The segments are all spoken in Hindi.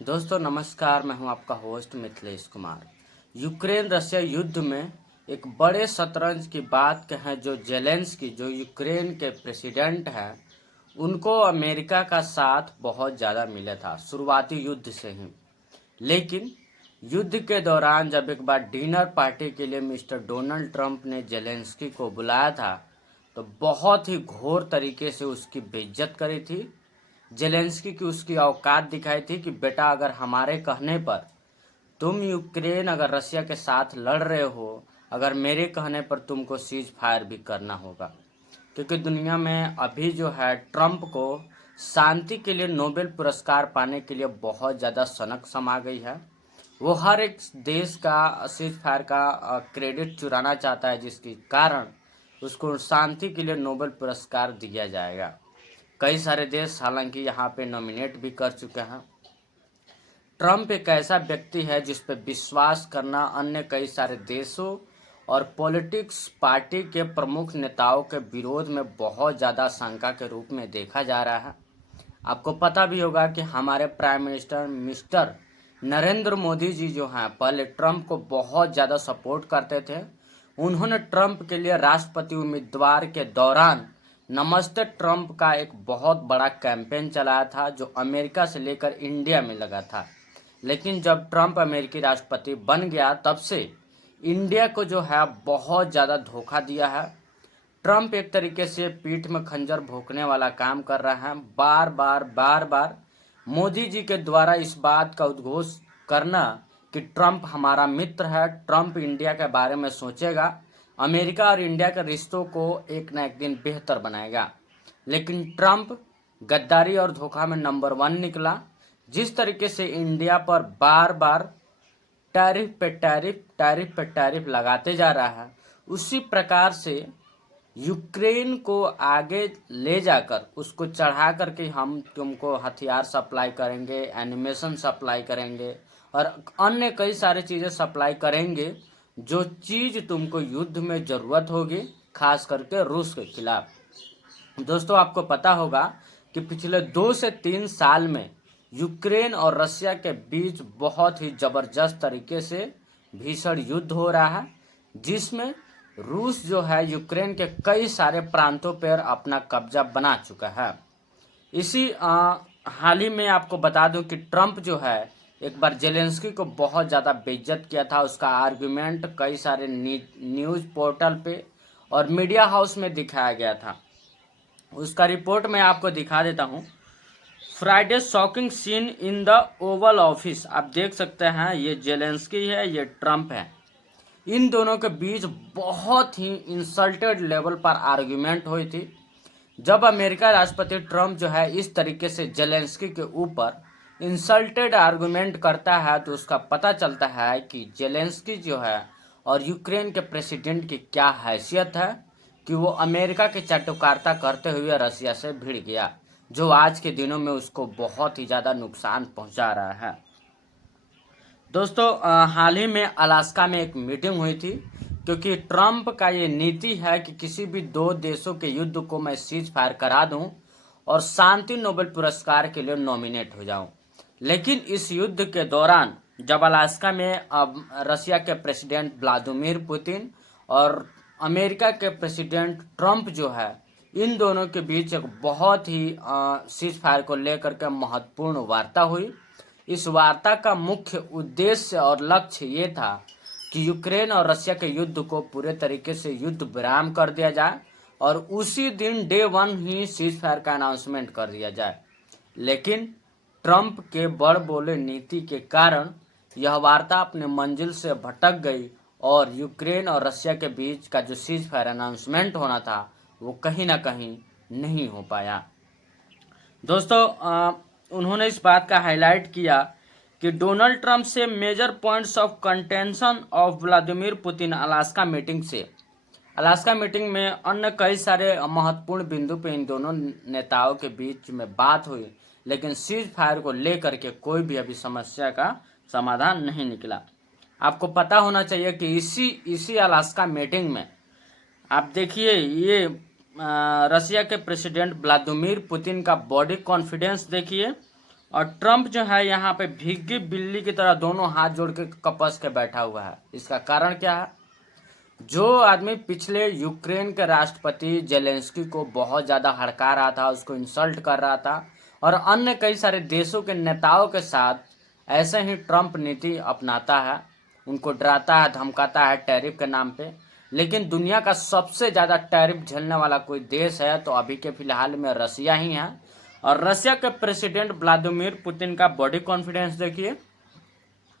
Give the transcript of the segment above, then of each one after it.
दोस्तों नमस्कार, मैं हूं आपका host Mithilesh Kumar. Ukraine Russia युद्ध में एक बड़े शतरंज की बात कहें जो जेलेंस्की जो यूक्रेन के प्रेसिडेंट हैं उनको अमेरिका का साथ बहुत ज़्यादा मिला था शुरुआती युद्ध से ही। लेकिन युद्ध के दौरान जब एक बार डिनर पार्टी के लिए मिस्टर डोनाल्ड ट्रंप ने जेलेंस्की को बुलाया था तो बहुत ही घोर तरीके से उसकी बेइज्जत करी थी। जेलेंस्की की उसकी औकात दिखाई थी कि बेटा अगर हमारे कहने पर तुम यूक्रेन अगर रशिया के साथ लड़ रहे हो, अगर मेरे कहने पर तुमको सीज फायर भी करना होगा। क्योंकि दुनिया में अभी जो है ट्रंप को शांति के लिए नोबेल पुरस्कार पाने के लिए बहुत ज़्यादा सनक समा गई है। वो हर एक देश का सीज फायर का क्रेडिट चुराना चाहता है, जिसके कारण उसको शांति के लिए नोबेल पुरस्कार दिया जाएगा। कई सारे देश हालांकि यहाँ पे नॉमिनेट भी कर चुके हैं। ट्रंप एक ऐसा व्यक्ति है जिस पे विश्वास करना अन्य कई सारे देशों और पॉलिटिक्स पार्टी के प्रमुख नेताओं के विरोध में बहुत ज़्यादा शंका के रूप में देखा जा रहा है। आपको पता भी होगा कि हमारे prime minister mister Narendra Modi ji जो हैं पहले ट्रंप को बहुत ज़्यादा सपोर्ट करते थे। उन्होंने ट्रंप के लिए राष्ट्रपति उम्मीदवार के दौरान नमस्ते ट्रंप का एक बहुत बड़ा कैंपेन चलाया था जो अमेरिका से लेकर इंडिया में लगा था। लेकिन जब ट्रंप अमेरिकी राष्ट्रपति बन गया तब से इंडिया को जो है बहुत ज़्यादा धोखा दिया है। ट्रंप एक तरीके से पीठ में खंजर भोंकने वाला काम कर रहा है। बार बार मोदी जी के द्वारा इस बात का उद्घोष करना कि ट्रंप हमारा मित्र है, ट्रंप इंडिया के बारे में सोचेगा, अमेरिका और इंडिया के रिश्तों को एक न एक दिन बेहतर बनाएगा। लेकिन ट्रंप गद्दारी और धोखा में नंबर 1 निकला। जिस तरीके से इंडिया पर बार बार टैरिफ पे टैरिफ लगाते जा रहा है, उसी प्रकार से यूक्रेन को आगे ले जाकर उसको चढ़ा करके हम तुमको हथियार सप्लाई करेंगे, एनिमेशन सप्लाई करेंगे और अन्य कई सारे चीज़ें सप्लाई करेंगे जो चीज़ तुमको युद्ध में ज़रूरत होगी, खास करके रूस के खिलाफ। दोस्तों आपको पता होगा कि पिछले 2 से 3 साल में यूक्रेन और रशिया के बीच बहुत ही ज़बरदस्त तरीके से भीषण युद्ध हो रहा है, जिसमें रूस जो है यूक्रेन के कई सारे प्रांतों पर अपना कब्जा बना चुका है। इसी हाल ही में आपको बता दूं कि ट्रंप जो है एक बार जेलेंस्की को बहुत ज़्यादा बेइज्जत किया था। उसका आर्गुमेंट कई सारे न्यूज़ पोर्टल पे और मीडिया हाउस में दिखाया गया था। उसका रिपोर्ट मैं आपको दिखा देता हूँ। Friday shocking seen in the Oval office. आप देख सकते हैं, ये जेलेंस्की है, ये ट्रंप है। इन दोनों के बीच बहुत ही इंसल्टेड लेवल पर आर्गुमेंट हुई थी। जब अमेरिका राष्ट्रपति ट्रंप जो है इस तरीके से जेलेंस्की के ऊपर इंसल्टेड आर्गुमेंट करता है तो उसका पता चलता है कि जेलेंस्की जो है और यूक्रेन के प्रेसिडेंट की क्या हैसियत है कि वो अमेरिका की चाटुकारिता करते हुए रशिया से भिड़ गया, जो आज के दिनों में उसको बहुत ही ज़्यादा नुकसान पहुंचा रहा है। दोस्तों हाल ही में अलास्का में एक मीटिंग हुई थी, क्योंकि ट्रंप का ये नीति है कि किसी भी 2 देशों के युद्ध को मैं सीज फायर करा दूं और शांति नोबेल पुरस्कार के लिए नॉमिनेट हो जाऊं। लेकिन इस युद्ध के दौरान जब अलास्का में अब रशिया के प्रेसिडेंट व्लादिमीर पुतिन और अमेरिका के प्रेसिडेंट ट्रंप जो है, इन दोनों के बीच एक बहुत ही सीज फायर को लेकर के महत्वपूर्ण वार्ता हुई। इस वार्ता का मुख्य उद्देश्य और लक्ष्य ये था कि यूक्रेन और रशिया के युद्ध को पूरे तरीके से युद्ध विराम कर दिया जाए और उसी दिन डे 1 ही सीज फायर का अनाउंसमेंट कर दिया जाए। लेकिन ट्रंप के बड़ बोले नीति के कारण यह वार्ता अपने मंजिल से भटक गई और यूक्रेन और रशिया के बीच का जो सीज फायर अनाउंसमेंट होना था वो कहीं ना कहीं नहीं हो पाया। दोस्तों उन्होंने इस बात का हाईलाइट किया कि डोनाल्ड ट्रंप से major points of contention of Vladimir Putin Alaska meeting से। अलास्का मीटिंग में अन्य कई सारे महत्वपूर्ण बिंदु पे इन दोनों नेताओं के बीच में बात हुई, लेकिन सीज फायर को लेकर के कोई भी अभी समस्या का समाधान नहीं निकला। आपको पता होना चाहिए कि इसी अलास्का मीटिंग में आप देखिए ये रशिया के प्रेसिडेंट व्लादिमीर पुतिन का बॉडी कॉन्फिडेंस देखिए और ट्रंप जो है यहाँ पे भीगी बिल्ली की तरह दोनों हाथ जोड़ के कपस के बैठा हुआ है। इसका कारण क्या है? जो आदमी पिछले यूक्रेन के राष्ट्रपति जेलेंस्की को बहुत ज़्यादा हड़का रहा था, उसको इंसल्ट कर रहा था, और अन्य कई सारे देशों के नेताओं के साथ ऐसे ही ट्रंप नीति अपनाता है, उनको डराता है, धमकाता है टैरिफ के नाम पे। लेकिन दुनिया का सबसे ज़्यादा टैरिफ झेलने वाला कोई देश है तो अभी के फिलहाल में रसिया ही है। और रसिया के प्रेसिडेंट व्लादिमीर पुतिन का बॉडी कॉन्फिडेंस देखिए।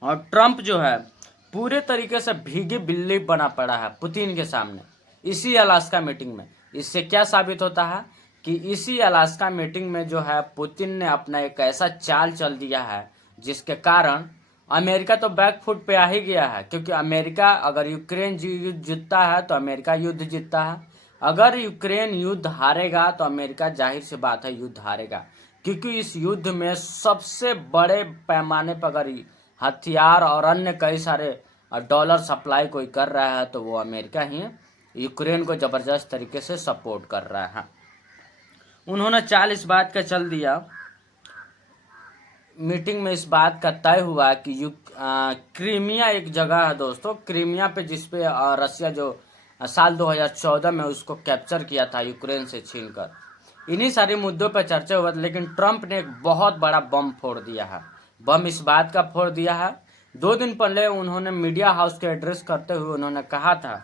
और ट्रंप जो है पूरे तरीके से भीगी बिल्ली बना पड़ा है पुतिन के सामने इसी अलास्का मीटिंग में। इससे क्या साबित होता है कि इसी अलास्का मीटिंग में जो है पुतिन ने अपना एक ऐसा चाल चल दिया है जिसके कारण अमेरिका तो बैकफुट पे आ ही गया है। क्योंकि अमेरिका अगर यूक्रेन युद्ध जीतता है तो अमेरिका युद्ध जीतता है, अगर यूक्रेन युद्ध हारेगा तो अमेरिका जाहिर सी बात है युद्ध हारेगा। क्योंकि इस युद्ध में सबसे बड़े पैमाने पर अगर हथियार और अन्य कई सारे डॉलर सप्लाई कोई कर रहा है तो वो अमेरिका ही है। यूक्रेन को ज़बरदस्त तरीके से सपोर्ट कर रहा है। उन्होंने चाल इस बात का चल दिया, मीटिंग में इस बात का तय हुआ कि क्रीमिया एक जगह है दोस्तों, क्रीमिया पे जिसपे रसिया जो साल 2014 में उसको कैप्चर किया था यूक्रेन से छीनकर, इन्हीं सारे मुद्दों पर चर्चा हुआ। लेकिन ट्रंप ने एक बहुत बड़ा बम फोड़ दिया है। बम इस बात का फोड़ दिया है, 2 दिन पहले उन्होंने मीडिया हाउस के एड्रेस करते हुए उन्होंने कहा था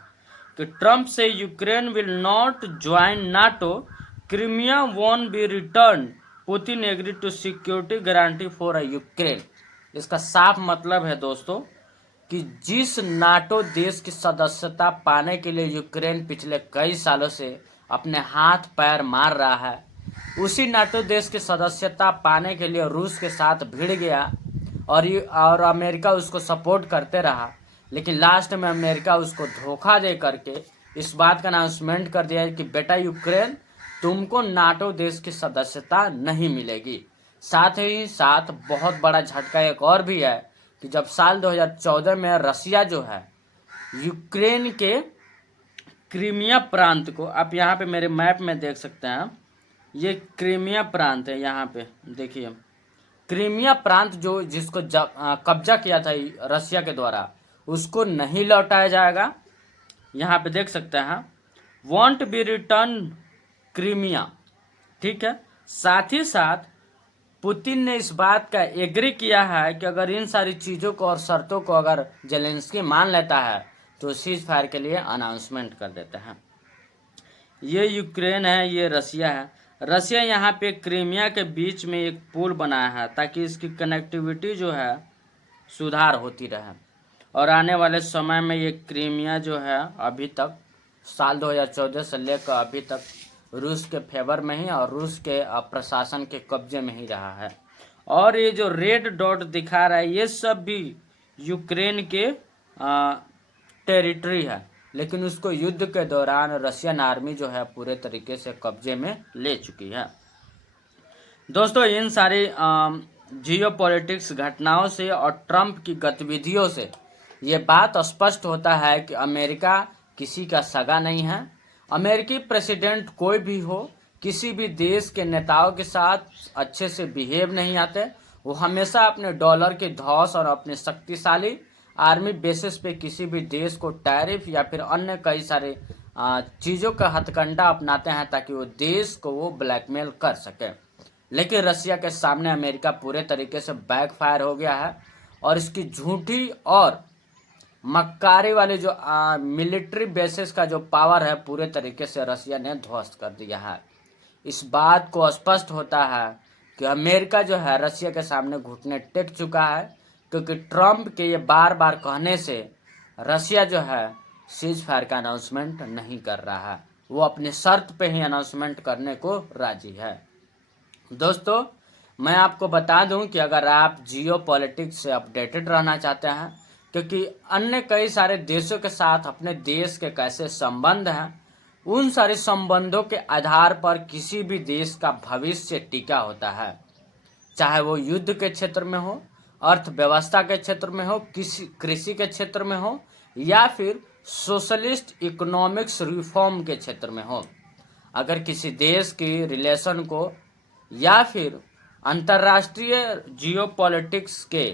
कि ट्रंप से Ukraine will not join NATO, Crimea won't be return, Putin agree to security guarantee for Ukraine. इसका साफ मतलब है दोस्तों कि जिस नाटो देश की सदस्यता पाने के लिए यूक्रेन पिछले कई सालों से अपने हाथ पैर मार रहा है, उसी नाटो देश की सदस्यता पाने के लिए रूस के साथ भिड़ गया और अमेरिका उसको सपोर्ट करते रहा। लेकिन लास्ट में अमेरिका उसको धोखा दे करके इस बात का अनाउंसमेंट कर दिया है कि बेटा यूक्रेन, तुमको नाटो देश की सदस्यता नहीं मिलेगी। साथ ही साथ बहुत बड़ा झटका एक और भी है कि जब साल 2014 में रसिया जो है यूक्रेन के क्रीमिया प्रांत को, आप यहाँ पे मेरे मैप में देख सकते हैं, ये क्रीमिया प्रांत है, यहाँ पे देखिए क्रीमिया प्रांत जो जिसको कब्जा किया था रसिया के द्वारा, उसको नहीं लौटाया जाएगा। यहाँ पे देख सकते हैं वॉन्ट बी रिटर्न क्रीमिया, ठीक है। साथ ही साथ पुतिन ने इस बात का एग्री किया है कि अगर इन सारी चीज़ों को और शर्तों को अगर जेलेंस्की मान लेता है तो सीज फायर के लिए अनाउंसमेंट कर देते हैं। ये यूक्रेन है, ये रसिया है। रसिया यहाँ पे क्रीमिया के बीच में एक पुल बनाया है ताकि इसकी कनेक्टिविटी जो है सुधार होती रहे। और आने वाले समय में ये क्रीमिया जो है अभी तक साल 2014 से लेकर अभी तक रूस के फेवर में ही और रूस के प्रशासन के कब्जे में ही रहा है। और ये जो रेड डॉट दिखा रहा है ये सब भी यूक्रेन के टेरिटरी है, लेकिन उसको युद्ध के दौरान रशियन आर्मी जो है पूरे तरीके से कब्जे में ले चुकी है। दोस्तों इन सारी जियोपॉलिटिक्स घटनाओं से और ट्रंप की गतिविधियों से ये बात स्पष्ट होता है कि अमेरिका किसी का सगा नहीं है। अमेरिकी प्रेसिडेंट कोई भी हो, किसी भी देश के नेताओं के साथ अच्छे से बिहेव नहीं आते। वो हमेशा अपने डॉलर के धौस और अपने शक्तिशाली आर्मी बेसिस पे किसी भी देश को टैरिफ या फिर अन्य कई सारे चीज़ों का हथकंडा अपनाते हैं ताकि वो देश को वो ब्लैकमेल कर सके। लेकिन रसिया के सामने अमेरिका पूरे तरीके से बैकफायर हो गया है और इसकी झूठी और मक्कारी वाली जो मिलिट्री बेसिस का जो पावर है पूरे तरीके से रसिया ने ध्वस्त कर दिया है। इस बात को स्पष्ट होता है कि अमेरिका जो है रसिया के सामने घुटने टेक चुका है, क्योंकि ट्रंप के ये बार बार कहने से रसिया जो है सीज फायर का अनाउंसमेंट नहीं कर रहा है, वो अपनी शर्त पे ही अनाउंसमेंट करने को राजी है। दोस्तों मैं आपको बता दूं कि अगर आप जियो पॉलिटिक्स से अपडेटेड रहना चाहते हैं, क्योंकि अन्य कई सारे देशों के साथ अपने देश के कैसे संबंध हैं, उन सारे संबंधों के आधार पर किसी भी देश का भविष्य टिका होता है, चाहे वो युद्ध के क्षेत्र में हो, अर्थव्यवस्था के क्षेत्र में हो, कृषि के क्षेत्र में हो, या फिर सोशलिस्ट इकोनॉमिक्स रिफॉर्म के क्षेत्र में हो। अगर किसी देश की रिलेशन को या फिर अंतर्राष्ट्रीय जियोपॉलिटिक्स के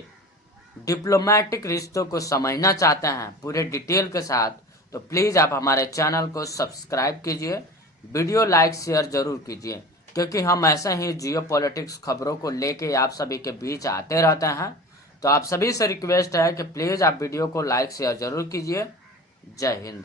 डिप्लोमेटिक रिश्तों को समझना चाहते हैं पूरे डिटेल के साथ, तो प्लीज़ आप हमारे चैनल को सब्सक्राइब कीजिए, वीडियो लाइक शेयर ज़रूर कीजिए, क्योंकि हम ऐसे ही जियोपॉलिटिक्स खबरों को लेके आप सभी के बीच आते रहते हैं। तो आप सभी से रिक्वेस्ट है कि प्लीज़ आप वीडियो को लाइक शेयर ज़रूर कीजिए। जय हिंद।